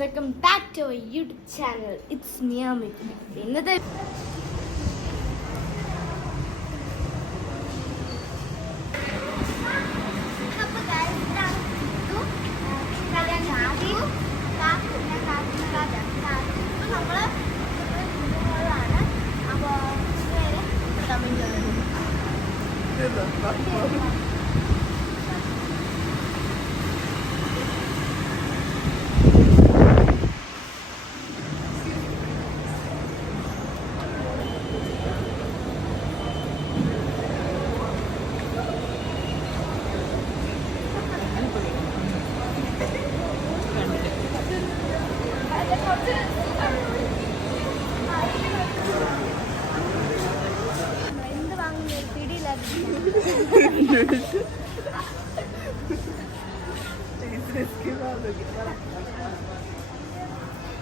Welcome back to our YouTube channel. It's me Amit. ഇന്നത്തെ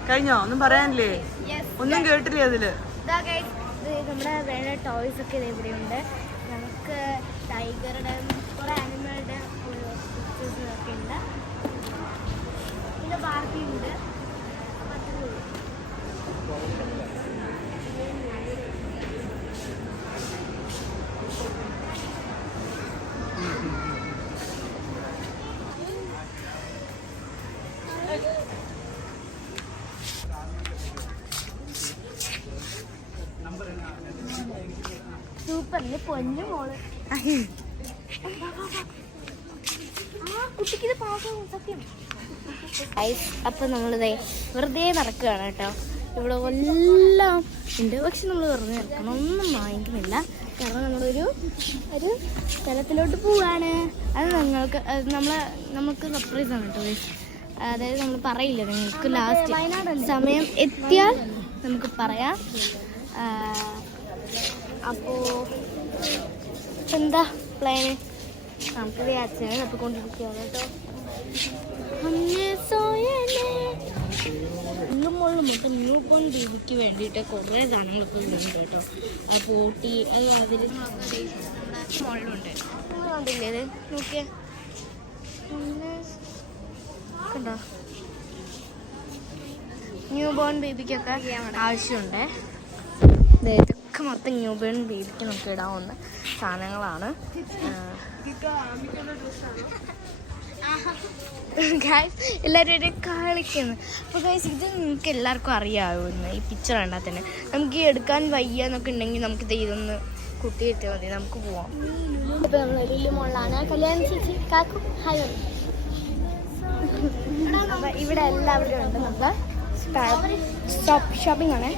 കഴിഞ്ഞോ? ഒന്നും പറയാനില്ലേ? ഒന്നും കേട്ടില്ലേ അതില്? നമ്മുടെ വേണ്ട ടോയ്സ് ഒക്കെ ഇവിടെയുണ്ട്. നമുക്ക് ടൈഗറുടെ കുറെ ആനിമലുടെ പിക്ചേഴ്സ് ഒക്കെ ഉണ്ട്. പിന്നെ ബാർബി ഉണ്ട്. സൂപ്പറിന് പൊന്നു മോള്. കുട്ടിക്ക് പാകം സത്യം. അപ്പൊ നമ്മളിതേ വെറുതെ നടക്കുകയാണ് കേട്ടോ. ഇവിടെ എല്ലാം ഉണ്ട്, പക്ഷെ നമ്മൾ വെറുതെ നടക്കണം, ഒന്നും വാങ്ങിക്കുന്നില്ല. കാരണം നമ്മളൊരു സ്ഥലത്തിലോട്ട് പോവാണ്. അത് നമുക്ക് സർപ്രൈസ് ആണ് കേട്ടോ. അതായത് നമ്മൾ പറയില്ല, നിങ്ങൾക്ക് ലാസ്റ്റ് സമയം എത്തിയാൽ നമുക്ക് പറയാം. അപ്പോൾ എന്താ പ്ലാന്? നമുക്ക് അച്ഛനെ തപ്പിക്കൊണ്ടിരിക്കുകയാണ് കേട്ടോ. ഇന്നും മുകളിൽ മൊത്തം ന്യൂ ബോൺ ബേബിക്ക് വേണ്ടിയിട്ട് കുറേ സാധനങ്ങളൊക്കെ ഉണ്ട് കേട്ടോ. ആ പോട്ടി അത് അതിൽ മുകളിലുണ്ട്. കണ്ടില്ലേ അത്? നോക്കിയേ, കണ്ടോ? ന്യൂ ബോൺ ബേബിക്കൊക്കെ ആവശ്യമുണ്ട്. ഇതൊക്കെ മൊത്തം ന്യൂ ബോൺ ബേബിക്ക് നമുക്ക് ഇടാവുന്ന സാധനങ്ങളാണ്. ഗൈസ് എല്ലാവരും കളിക്കുന്നു. അപ്പോൾ ഗൈസ് ഇത് നിങ്ങൾക്ക് എല്ലാവർക്കും അറിയാവുന്ന ഈ പിക്ചർ കണ്ടാൽ തന്നെ നമുക്ക് എടുക്കാൻ വയ്യ എന്നൊക്കെ ഉണ്ടെങ്കിൽ നമുക്കിത് ഇതൊന്ന് കുട്ടിയിട്ടാൽ മതി, നമുക്ക് പോവാം. ഇപ്പോൾ നമ്മൾ വലിയ മോളാണ് കല്യാണം ചേച്ചി കാക്കും. ഹായ്. അപ്പം ഇവിടെ എല്ലാവരും ഉണ്ട്. നമുക്ക് ഷോപ്പിംഗ് ആണ്.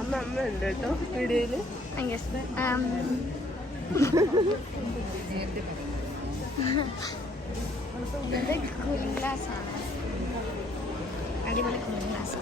അമ്മ ഉണ്ട് കേട്ടോ വീഡിയോയില്. ഇത് കൂളിംഗ് ഗ്ലാസ് ആണ്, അടിപൊളി കൂളിംഗ് ഗ്ലാസ്.